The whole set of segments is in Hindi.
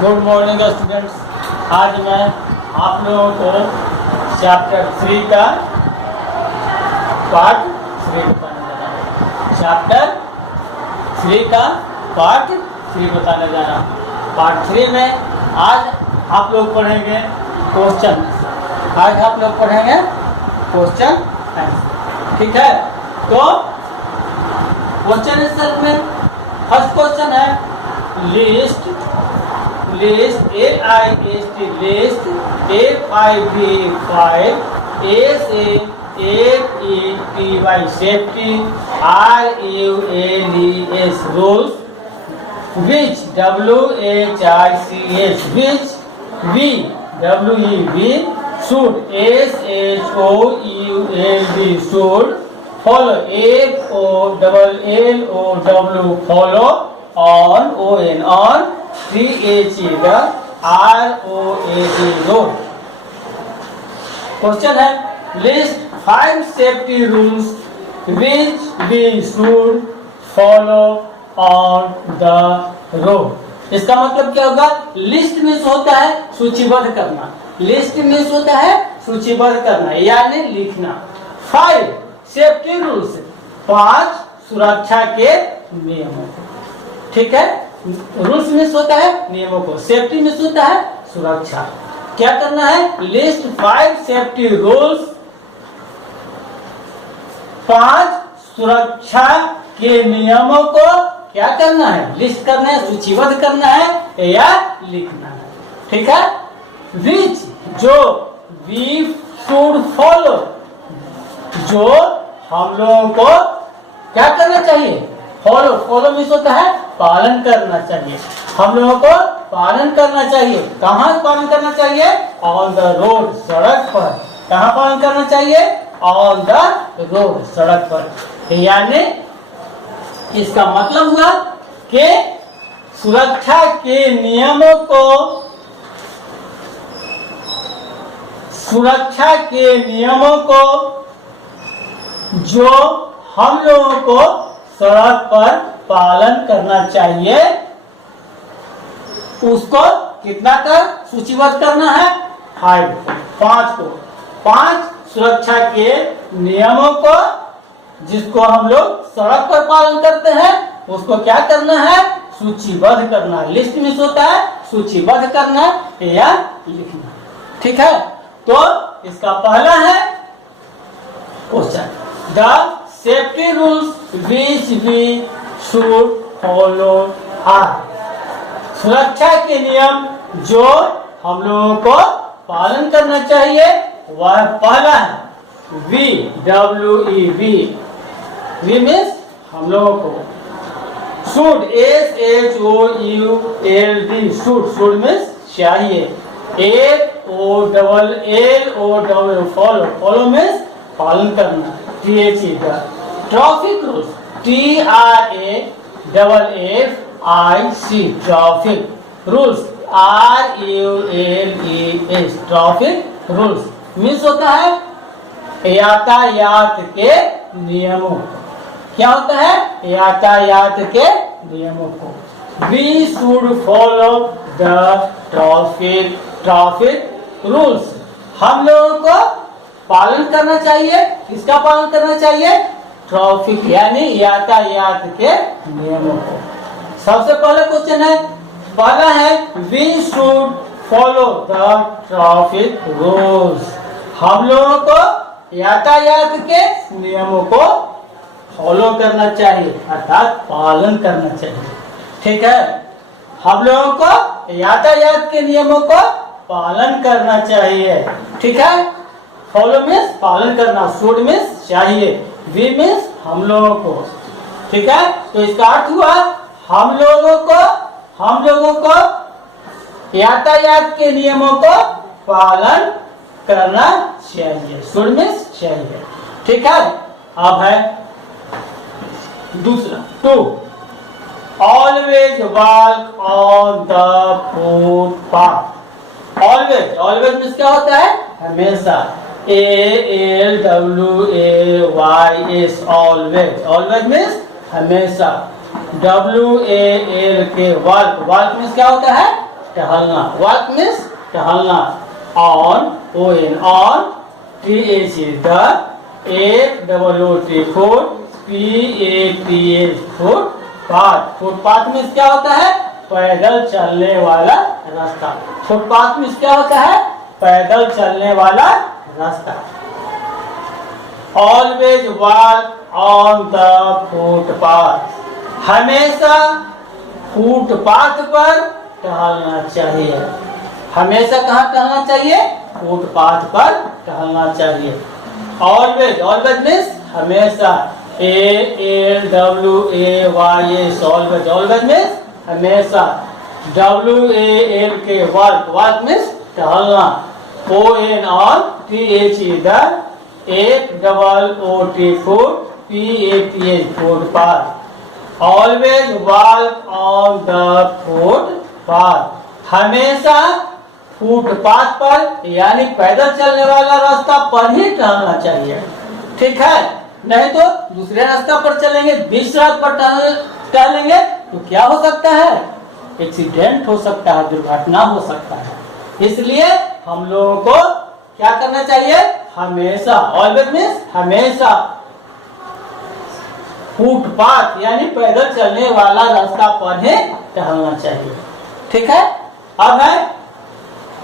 Good morning students. आज मैं आप लोगों को चैप्टर 3 का पार्ट 3 बताने जा रहा हूँ। चैप्टर 3 का पार्ट 3 बताने जा रहा हूँ। पार्ट 3 में आज आप लोग पढ़ेंगे क्वेश्चन। आज आप लोग पढ़ेंगे क्वेश्चन आंसर, ठीक है। तो क्वेश्चन सेट में फर्स्ट क्वेश्चन है list list LIST list FIV5 SAFETY safety RULES rules which WHICH which VWEV should SHOULD should follow FOLLOW follow on THE the ROAD road। Question है list 5 safety rules which we should follow on the road। इसका मतलब क्या होगा? लिस्ट मीन्स होता है सूचीबद्ध करना। लिस्ट मीन्स होता है सूचीबद्ध करना यानी लिखना। 5 सेफ्टी रूल्स 5 सुरक्षा के नियमों, ठीक है। रूल्स मीन्स होता है नियमों को, सेफ्टी मीन्स होता है सुरक्षा। क्या करना है? लिस्ट 5 सेफ्टी रूल्स 5 सुरक्षा के नियमों को क्या करना है? लिस्ट करना है, सूचीबद्ध करना है या लिखना है, ठीक है। विच जो वी शुड फॉलो जो हम लोगों को क्या करना चाहिए? फॉलो फॉलो मीन्स होता है पालन करना चाहिए। हम लोगों को पालन करना चाहिए। कहाँ पालन करना चाहिए? ऑन द रोड सड़क पर। कहाँ पालन करना चाहिए? ऑन द रोड सड़क पर। यानी इसका मतलब हुआ कि सुरक्षा के नियमों को जो हम लोगों को सड़क पर पालन करना चाहिए उसको कितना कर सूचीबद्ध करना है? 5 को 5 सुरक्षा के नियमों को जिसको हम लोग सड़क पर पालन करते हैं उसको क्या करना है? सूचीबद्ध करना। लिस्ट में होता है सूचीबद्ध करना या लिखना, ठीक है। तो इसका पहला है question the safety rules which we should follow are. सुरक्षा के नियम जो हम लोगों को पालन करना चाहिए वह पहला है VWEV। वी मीन्स हम लोगों को शुड SHOULD शुड मीन्स चाहिए। FOLLOW फॉलो मीन्स पालन करना। THE traffic rules TRAFFIC traffic rules RULES traffic rules means होता है यातायात के नियमों। क्या होता है? यातायात के नियमों को। We should follow the traffic rules. हम लोगों को पालन करना चाहिए। किसका पालन करना चाहिए? ट्रैफिक यानी यातायात के नियमों को। सबसे पहला क्वेश्चन है पहला है We should follow the traffic rules. हम लोगों को यातायात के नियमों को फॉलो करना चाहिए अर्थात पालन करना चाहिए, ठीक है। हम लोगों को यातायात के नियमों को पालन करना चाहिए, ठीक है। फॉलो मीन्स पालन करना, शुड मीन्स चाहिए, वी मीन्स हम लोगों को, ठीक है। तो इसका अर्थ हुआ हम लोगों को यातायात के नियमों को पालन करना चाहिए। शुड मीन्स चाहिए, ठीक है। अब है दूसरा 2 always walk on the footpath. Always means क्या होता है? हमेशा। ALWAYS ऑलवेज मीन्स हमेशा। WALK मीन्स क्या होता है? टहलना, वॉक मीन्स टहलना, on on, TH the, FOOT, PATH footpath, footpath means क्या होता है? पैदल चलने वाला रास्ता, फुटपाथ मीन्स क्या होता है? पैदल चलने वाला रास्ता। Always walk on the footpath, हमेशा फुटपाथ पर टहलना चाहिए, हमेशा कहाँ टहलना चाहिए? फुटपाथ पर टहलना चाहिए। ऑलवेज, ऑलवेज मीन्स हमेशा, ALWAYS, ऑलवेज, ऑलवेज मीन्स हमेशा, WALK वॉक, वॉक मीन्स टहलना, ON TH the, FOOT PATH footpath, always walk on the footpath, हमेशा फुटपाथ पर यानी पैदल चलने वाला रास्ता पर ही टहलना चाहिए, ठीक है? नहीं तो दूसरे रास्ता पर चलेंगे, बीच सड़क पर टहलेंगे तो क्या हो सकता है? एक्सीडेंट हो सकता है, दुर्घटना हो सकता है। इसलिए हम लोगों को क्या करना चाहिए? हमेशा, ऑलवेज मीन्स हमेशा फुटपाथ यानी पैदल चलने वाला रास्ता पर ही टहलना चाहिए, ठीक है? अब है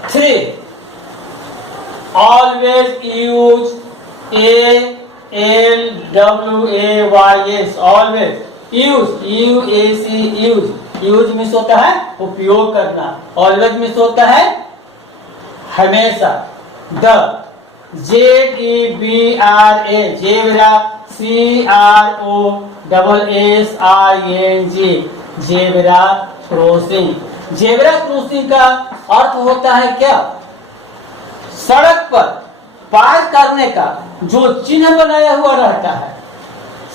3, always use ALWAYS, always, use, UAC, use, use means होता है उपयोग करना, ऑलवेज मीन्स होता है हमेशा। The, ZEBRA, zebra, CROSSING, zebra crossing, zebra crossing का अर्थ होता है क्या? सड़क पर पार करने का जो चिन्ह बनाया हुआ रहता है,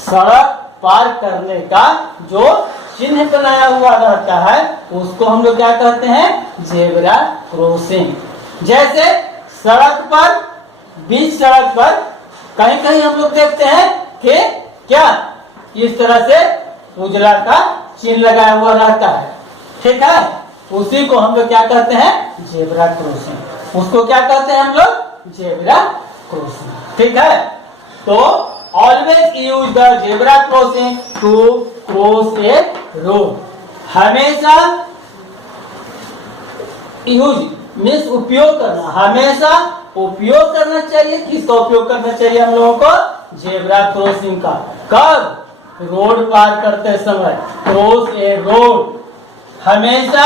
सड़क पार करने का जो चिन्ह बनाया हुआ रहता है उसको हम लोग क्या कहते हैं? Zebra crossing. जैसे सड़क पर, बीच सड़क पर कहीं कहीं हम लोग देखते हैं कि क्या इस तरह से उजला का चिन्ह लगाया हुआ रहता है, ठीक है? उसी को हम लोग क्या कहते हैं? Zebra crossing. उसको क्या कहते हैं हम लोग? जेब्रा क्रॉसिंग, ठीक है? तो always use the zebra crossing to cross a road, हमेशा यूज मीन्स उपयोग करना, हमेशा उपयोग करना चाहिए। किसका उपयोग करना चाहिए हम लोगों को? जेब्रा क्रॉसिंग का। कब? रोड पार करते समय, क्रॉस ए रोड, हमेशा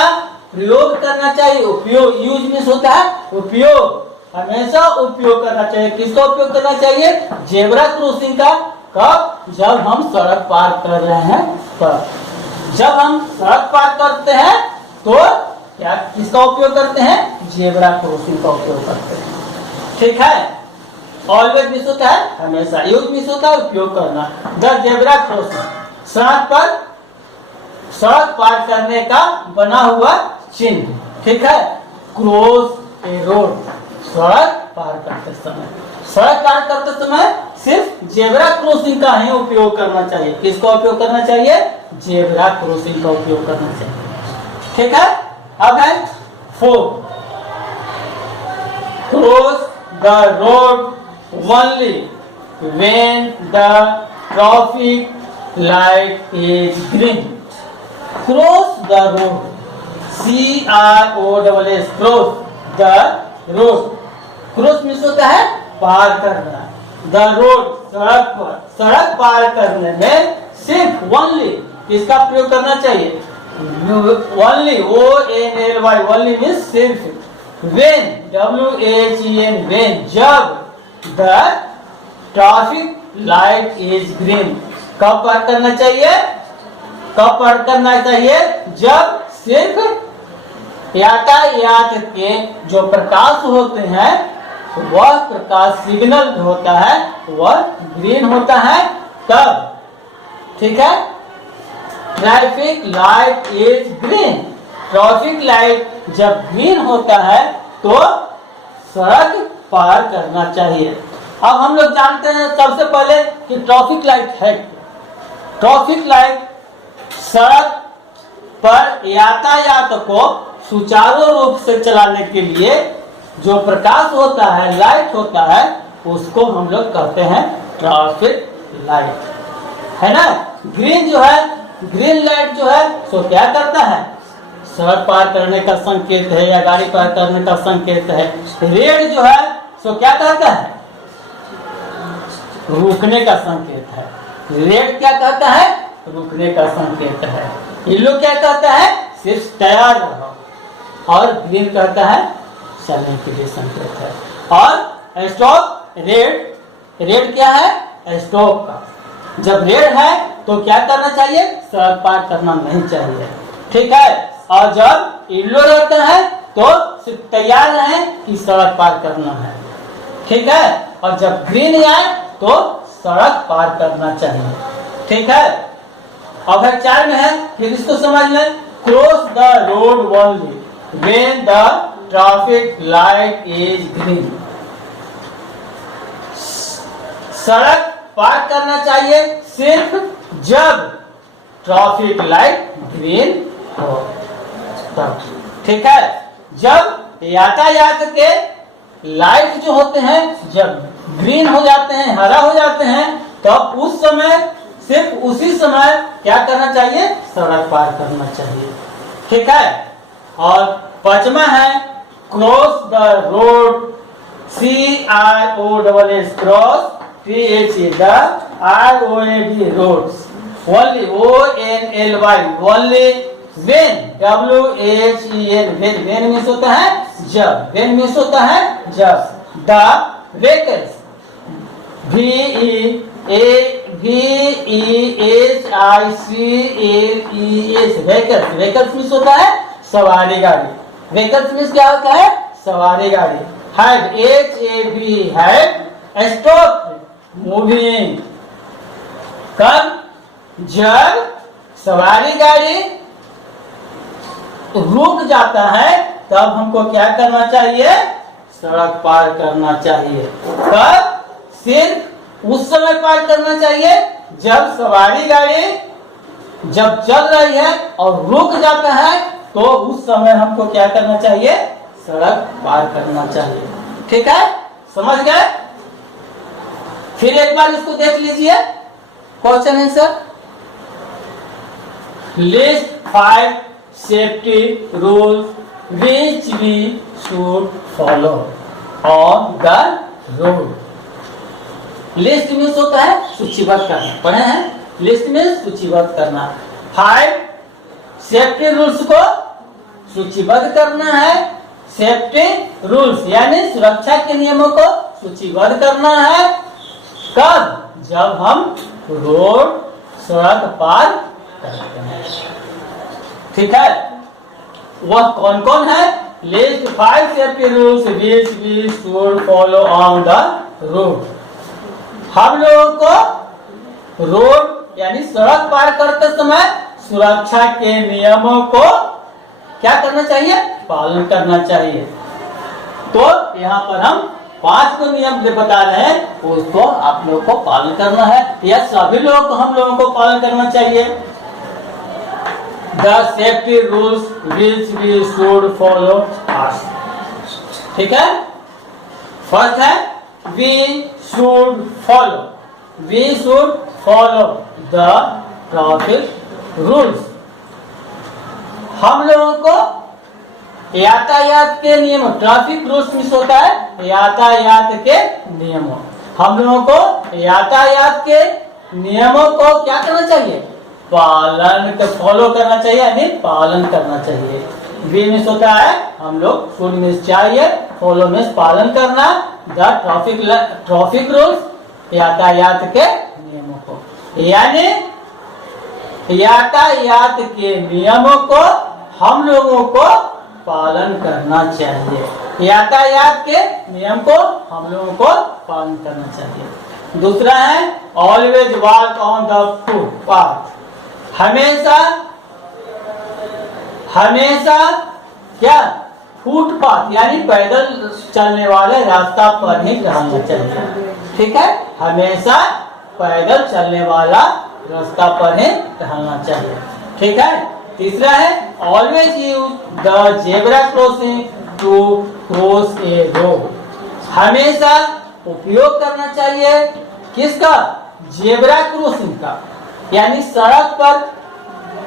प्रयोग करना चाहिए। उपयोग, यूज मीन्स होता है उपयोग, हमेशा उपयोग करना चाहिए। किसका उपयोग करना चाहिए? जेब्रा क्रॉसिंग का। कब? जब हम सड़क पार कर रहे हैं तब। जब हम सड़क पार करते हैं तो क्या किसका उपयोग करते हैं? जेब्रा क्रॉसिंग का उपयोग करते हैं, ठीक है? ऑलवेज मीन्स होता है हमेशा, यूज मीन्स होता है उपयोग करना। द जेब्रा क्रॉसिंग, सड़क पर, सड़क पार करने का बना हुआ चिन्ह, ठीक है? क्रॉस ए रोड, सड़क पार करते समय, सड़क पार करते समय सिर्फ जेब्रा क्रॉसिंग का ही उपयोग करना चाहिए। किसका उपयोग करना चाहिए? जेब्रा क्रॉसिंग का उपयोग करना चाहिए, ठीक है? अब है 4, cross the road only when the traffic light is green. Cross the road, CROSS, cross the road, cross means होता है पार करना। द रोड, सड़क पर, सड़क पार करने में सिर्फ ओनली किसका प्रयोग करना चाहिए? ओनली, ONLY, ओनली मीन्स सिर्फ। व्हेन, WHEN, व्हेन, जब the traffic light is green, कब पार करना चाहिए? कब पार करना चाहिए? जब सिर्फ यातायात के जो प्रकाश होते हैं वह प्रकाश सिग्नल होता है वह ग्रीन होता है तब, ठीक है? Traffic light is green, traffic light जब ग्रीन होता है तो सड़क पार करना चाहिए। अब हम लोग जानते हैं सबसे पहले कि ट्रैफिक लाइट है। ट्रैफिक लाइट सड़क पर यातायात को सुचारू रूप से चलाने के लिए जो प्रकाश होता है, लाइट होता है, उसको हम लोग कहते हैं ट्रैफिक लाइट, है ना। ग्रीन जो है, ग्रीन लाइट जो है सो क्या करता है, सड़क पार करने का संकेत है या गाड़ी पार करने का संकेत है। रेड जो है सो क्या कहता है, रुकने का संकेत है। रेड क्या कहता है, रुकने का संकेत है। येलो क्या कहता है, सिर्फ तैयार रहो। और ग्रीन कहता है चलने के लिए संकेत है। और स्टॉप, रेड क्या है, स्टॉप का। जब रेड है तो क्या करना चाहिए, सड़क पार करना नहीं चाहिए, ठीक है। और जब येलो रहता है तो सिर्फ तैयार रहे कि सड़क पार करना है, ठीक है। और जब ग्रीन आए तो सड़क पार करना चाहिए, ठीक है। अगर 4 में है, फिर इसको समझ लें। Cross the road only when the traffic light is green. सड़क पार करना चाहिए सिर्फ जब ट्रैफिक लाइट ग्रीन हो, ठीक है। जब यातायात के लाइट जो होते हैं जब ग्रीन हो जाते हैं, हरा हो जाते हैं, तो उस समय, सिर्फ उसी समय क्या करना चाहिए, सड़क पार करना चाहिए, ठीक है। और 5वां है cross the road, CROSS, cross, THE the ROAD roads, only ONLY, only when, WHEN, when means होता है जब, when मीन्स होता है जब। The vehicles, VEHICLES, vehicles, vehicles means होता है सवारी गाड़ी। व्हीकल्स मीन्स क्या होता है, सवारी गाड़ी। Had, HAV, had, stop moving. कब, जब सवारी गाड़ी रुक जाता है तब हमको क्या करना चाहिए, सड़क पार करना चाहिए। कब, सिर्फ उस समय पार करना चाहिए जब सवारी गाड़ी जब चल रही है और रुक जाता है तो उस समय हमको क्या करना चाहिए, सड़क पार करना चाहिए, ठीक है। समझ गए। फिर एक बार इसको देख लीजिए, question answer. List 5 safety rules which we should follow on the road। List means होता है सूचीबद्ध करना, पढ़े हैं, लिस्ट मीन्स सूचीबद्ध करना। 5 सेफ्टी रूल्स को सूचीबद्ध करना है। सेफ्टी रूल्स यानी सुरक्षा के नियमों को सूचीबद्ध करना है। कब, जब हम रोड, सड़क पार करते हैं, ठीक है। वह कौन कौन है, list 5 safety rules which we should follow on the road। हम लोगों को रोड यानी सड़क पार करते समय सुरक्षा के नियमों को क्या करना चाहिए, पालन करना चाहिए। तो यहाँ पर हम 5 को नियम जो बता रहे हैं उसको आप लोगों को पालन करना है, या सभी लोगों को, हम लोगों को पालन करना चाहिए। The safety rules which we should follow are, ठीक है। फर्स्ट है we should follow the traffic rules। हम लोगों को यातायात के नियमों, ट्रैफिक रूल्स मिस होता है यातायात के नियमों। हम लोगों को यातायात के नियमों को क्या करना चाहिए, पालन, फॉलो करना चाहिए, यानी पालन करना चाहिए। वी मिस होता है हम लोग, शुड मिस चाहिए, फॉलो मिस पालन करना, द ट्रैफिक रूल्स यातायात के नियमों को, यानी यातायात के नियमों को हम लोगों को पालन करना चाहिए। यातायात के नियम को हम लोगों को पालन करना चाहिए। दूसरा है always walk on the footpath. हमेशा क्या, फुटपाथ यानी पैदल चलने वाले रास्ता पर ही रहना चाहिए, ठीक है। हमेशा पैदल चलने वाला रास्ता पर ही रहना चाहिए, ठीक है। तीसरा है always use the zebra crossing to cross a road. हमेशा उपयोग करना चाहिए किसका? जेब्रा क्रॉसिंग का, यानी सड़क पर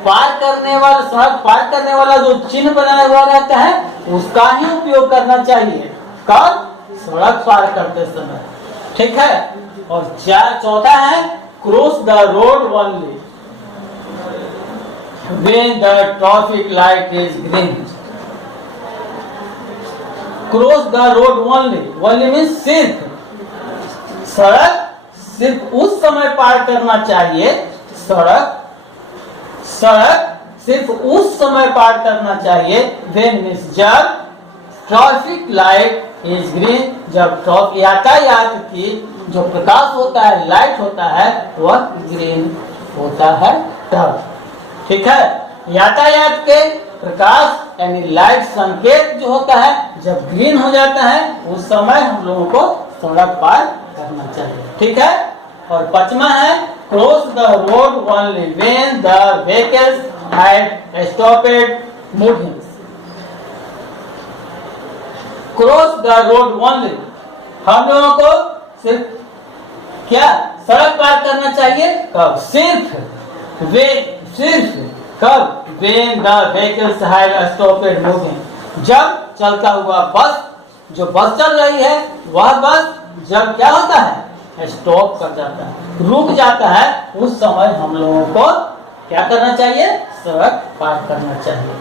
सड़क पार करने वाला जो चिन्ह बनाया हुआ रहता है उसका ही उपयोग करना चाहिए। कब? सड़क पार करते समय। ठीक है। और चौथा है cross the road only when the traffic light is green. Cross the road only, only means सिर्फ उस समय पार करना चाहिए। सड़क सिर्फ उस समय पार करना चाहिए व्हेन मीन्स जब ट्रैफिक लाइट इज ग्रीन, जब यातायात की जो प्रकाश होता है, लाइट होता है, वह ग्रीन होता है तब। ठीक है। यातायात के प्रकाश यानी लाइट संकेत जो होता है जब ग्रीन हो जाता है उस समय हम लोगों को सड़क पार करना चाहिए। ठीक है। और पांचवा है cross the road only when the vehicles had stopped moving. Cross the road only, हम लोगों को सिर्फ क्या सड़क पार करना चाहिए? कब? सिर्फ कब? When the vehicles had stopped moving, जब चलता हुआ बस, जो बस चल रही है वह बस जब क्या होता है? स्टॉप कर जाता है, रुक जाता है, उस समय हम लोगों को क्या करना चाहिए? सड़क पार करना चाहिए।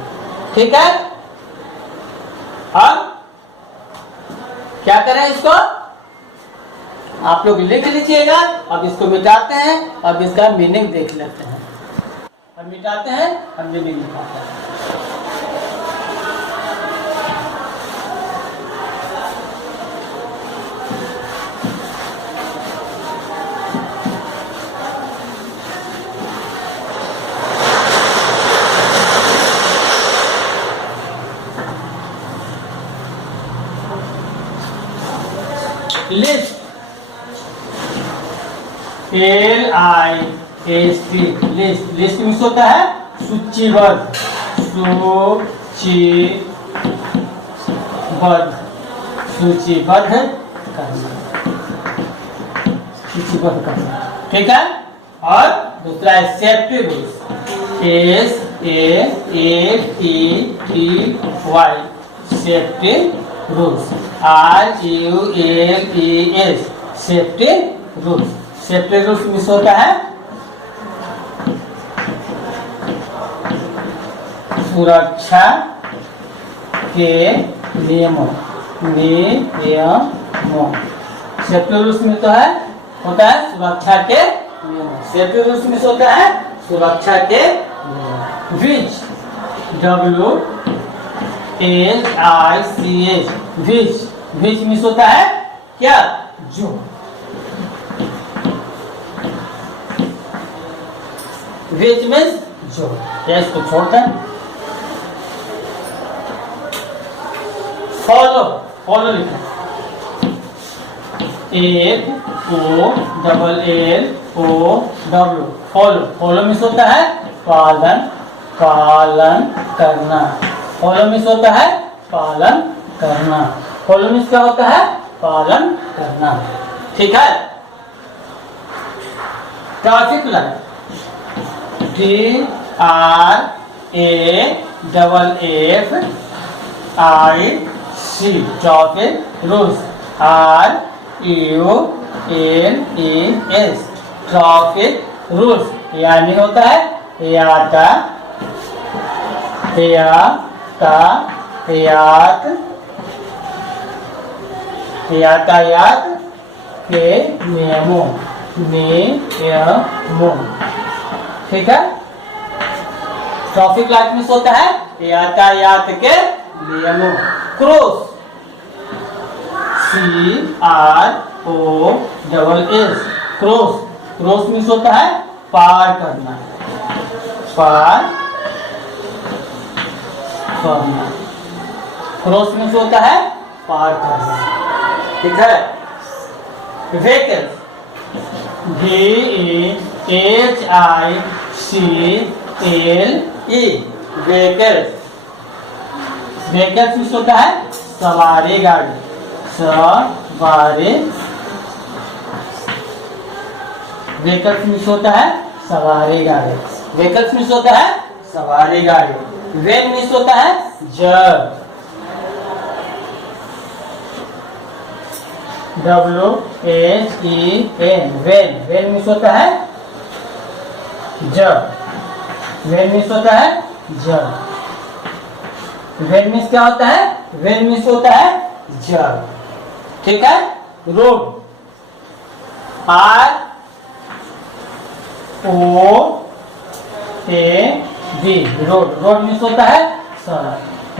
ठीक है। अब क्या करें इसको? आप लोग लिख लीजिएगा। अब इसको मिटाते हैं, अब इसका मीनिंग देख लेते हैं। अब मिटाते हैं, अब मीनिंग लिखाते हैं। List, LIST, list. List means होता है सूचीबद्ध, सूचीबद्ध करना। ठीक है। और दूसरा है safety rules, SAFETY, safety rules, RULES, safety rules. Safety rules means होता है सुरक्षा के नियमों। सेफ्टी रूल्स में तो है होता है सुरक्षा के नियमों। सेफ्टी रूल्स में होता है सुरक्षा के नियम। विच, WHICH, विच मीन्स होता है क्या? जो। विच मीन्स जो। इसको छोड़ते हैं। फॉलो, फॉलो लिखा, FOLLOW, फॉलो। फॉलो मीन्स होता है पालन, पालन करना। फॉलो मीन्स होता है पालन करना। फॉलो मीन्स क्या होता है? पालन करना। ठीक है। Traffic light, TRAFFIC, traffic rules, RULES, traffic rules, यानी होता है यातायात के नियमों। ठीक है। ट्रैफिक लाइट में होता है यातायात के नियमों। Cross, CROSS, cross. Cross means होता है पार करना, पार करना। क्रॉस मीन्स होता है पार करना। ठीक है। Vehicles, VEHICLE, vehicles, vehicles means होता है सवारी गाड़ी, सवारी, व्हीकल्स मीन्स होता है सवारी गाड़ी, व्हीकल्स मीन्स होता है सवारी गाड़ी। वेन मीन्स होता है जब, WHEN, वेन, वेन मीन्स होता है जब, वेन मीन्स होता है जब, वेन मीन्स क्या होता है, वेन मीन्स होता है जब, ठीक है। Road, ROAD, road, road means होता है सड़क,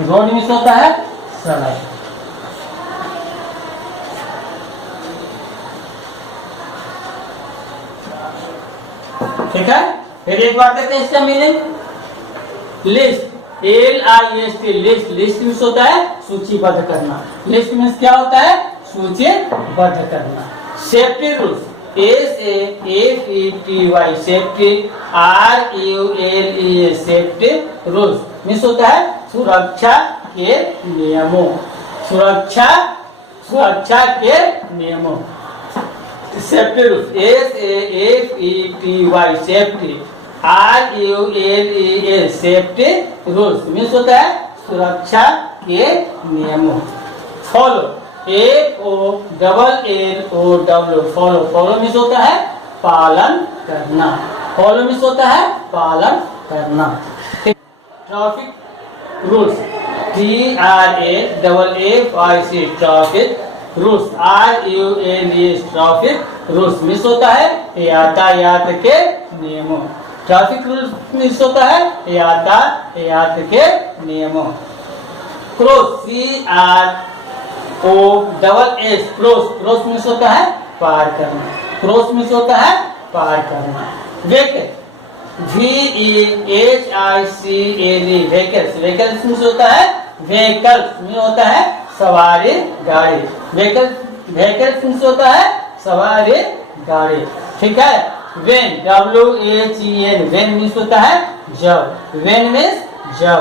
रोड मीन्स होता है सड़क। ठीक है, फिर एक बार देखते हैं इसका meaning. List, LIST, list, list means होता है सूचीबद्ध करना, लिस्ट मीन्स क्या होता है, सूचीबद्ध करना। Safety rules, SAFETY, safety, RULE, safety rules means होता है सुरक्षा के नियमों, सुरक्षा, सुरक्षा के नियमों। Safety rules, SAFETY, safety, RULE, safety rules means होता है सुरक्षा के नियमों। Follow, FOLLOW, follow, follow means होता है पालन करना, फॉलो मीन्स होता है पालन करना। Traffic rules, TRAFFIC, traffic rules, RULE, traffic rules means होता है यातायात के नियमों, ट्रैफिक रूल्स मीन्स होता है यातायात के नियमों। Cross, CROSS, cross, cross means होता है पार करना, क्रॉस मीन्स होता है पार करना। Vehicle, VEHICLE, vehicles, vehicles means होता है, व्हीकल्स मीन्स होता है सवारी गाड़ी, व्हीकल्स, व्हीकल्स मीन्स होता है सवारी गाड़ी, ठीक है। वेन, WHEN, वेन मीन्स होता है जब, वेन मीन्स जब।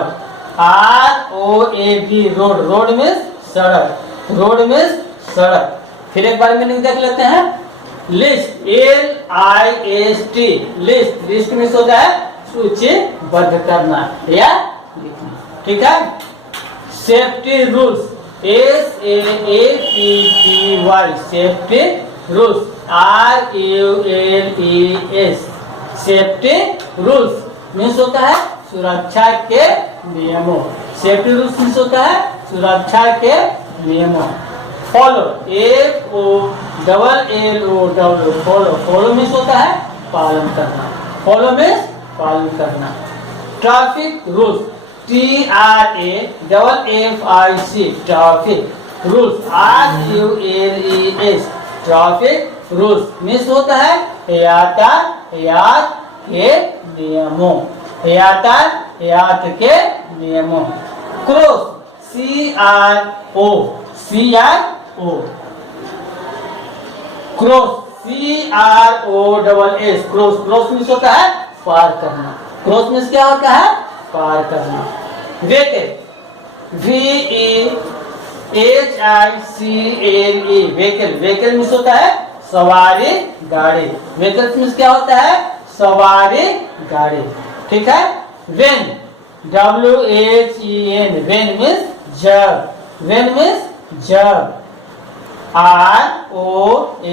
ROAD, रोड, रोड मीन्स सड़क, रोड मीन्स सड़क। फिर एक बार मीनिंग देख लेते हैं। List, LIST, list, list means होता है सूचीबद्ध करना या लिखना, ठीक है। Safety rules, SAFETY, safety rules, RULES, safety rules means होता है सुरक्षा के नियमों, सेफ्टी रूल्स मीन्स होता है सुरक्षा के नियमों। Follow, FOLLOW, follow, follow means होता है पालन करना, फॉलो मीन्स पालन करना। Traffic rules, TRAFFIC, traffic rules, RULES, traffic rules means होता है यातायात के नियमों, यातायात के नियमों। Cross, CRO, cross, CROSS, cross, cross means होता है पार करना, क्रॉस मीन्स क्या होता है पार करना। Vehicle, VEHICLE, vehicle, vehicle means होता है सवारी गाड़ी, व्हीकल मीन्स क्या होता है सवारी गाड़ी, ठीक है। वेन, WHEN, वेन मीन्स जब, वेन मीन्स जब। ROAD,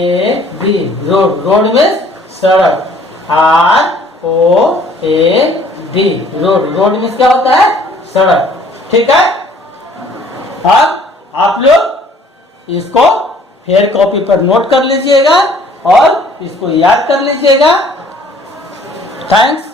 रोड, रोड मीन्स सड़क, ROAD, रोड, रोड मीन्स क्या होता है सड़क, ठीक है। अब आप लोग इसको फेयर कॉपी पर नोट कर लीजिएगा और इसको याद कर लीजिएगा। थैंक्स।